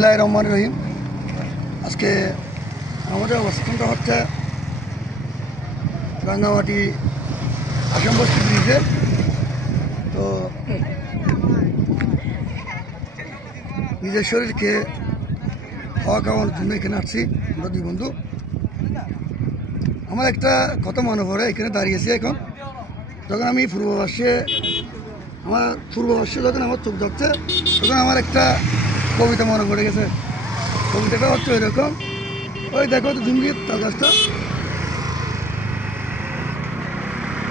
বিসমিল্লাহির রহমানির রহিম। আজকে আমাদের অবস্থানটা হচ্ছে রাঙ্গামাটি আসামবস্তি ব্রিজে। তো নিজের শরীরকে হাওয়া খাওয়ানোর জন্য এখানে আসছি আমরা দুই বন্ধু। আমার একটা কথা মনে পড়ে, এখানে দাঁড়িয়েছি এখন। যখন আমি পূর্ববাসে যখন আমার চোখ যাচ্ছে, তখন আমার একটা কবিতা মনে পড়ে গেছে। কবিতাটা হচ্ছে ওইরকম, ওই দেখো তো জুঙ্গির তাল গাছটা,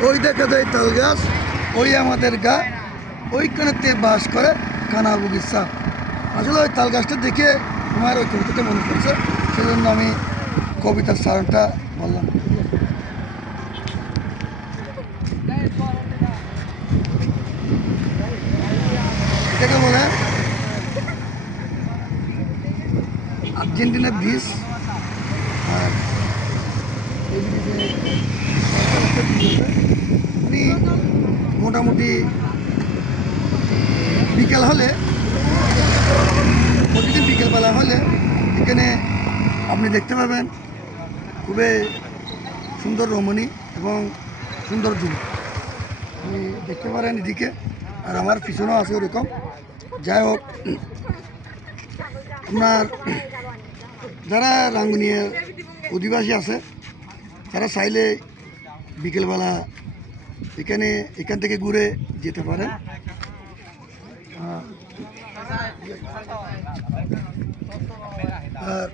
ওই দেখা যায় তাল গাছ, ওই আমাদের গা, ওইখানেতে বাস করে কানা বগিচা। আসলে ওই তাল গাছটা দেখে আমার ওই কবিতাটা মনে পড়ছে, সেজন্য আমি কবিতার সারটা বললাম। এটাকে বলে আর্জেন্টিনা ব্রিজ। আর এই ব্রিজে আপনি মোটামুটি বিকেল হলে, প্রতিদিন বিকেলবেলা হলে এখানে আপনি দেখতে পাবেন খুবই সুন্দর রমণী এবং সুন্দর ঝুল আপনি দেখতে পারেন এদিকে। আর আমার পিছনেও আছে ওরকম। যাই হোক, আপনার যারা রাঙ্গুনিয়ার অধিবাসী আছে, তারা চাইলে বিকেলবেলা এখান থেকে ঘুরে যেতে পারে। আর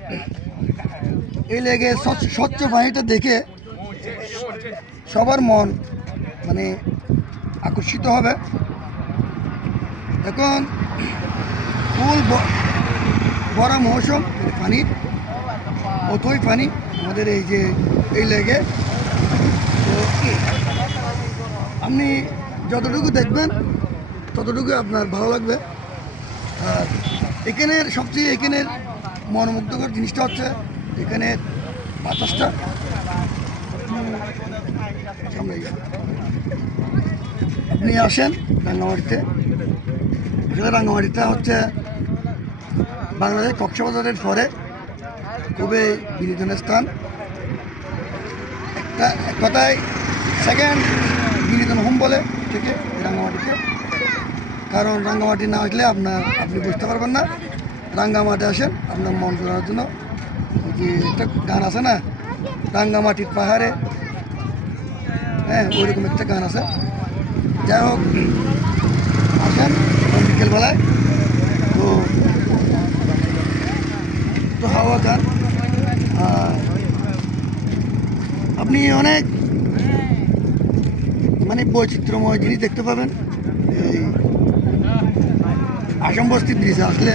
এই লেগে স্বচ্ছ পানিটা দেখে সবার মন মানে আকর্ষিত হবে। এখন ফুল বড় মৌসুম, পানির অতই পানি আমাদের এই লেগে। তো আপনি যতটুকু দেখবেন ততটুকু আপনার ভালো লাগবে। আর এখানের মনোমুগ্ধকর জিনিসটা হচ্ছে এখানের বাতাসটা। আপনি আসেন রাঙ্গামাটিতে। আসলে রাঙ্গামাটিটা হচ্ছে বাংলাদেশ কক্সবাজারের পরে খুবই বিনোদনের স্থান। এক কথায় সেকেন্ড বিনোদন হোম বলে থেকে রাঙ্গামাটিতে। কারণ রাঙ্গামাটি না আসলে আপনি বুঝতে পারবেন না। রাঙ্গামাটি আসেন আপনার মন জোড়ানোর জন্য। যে একটা গান আছে না, রাঙ্গামাটির পাহাড়ে, হ্যাঁ ওইরকম একটা গান আছে। যাই হোক, আসেন বিকেলবেলায়। তো হাওয়া গান, আপনি অনেক মানে বৈচিত্র্যময় জিনিস দেখতে পাবেন এই আসামবস্তি ব্রিজে আসলে।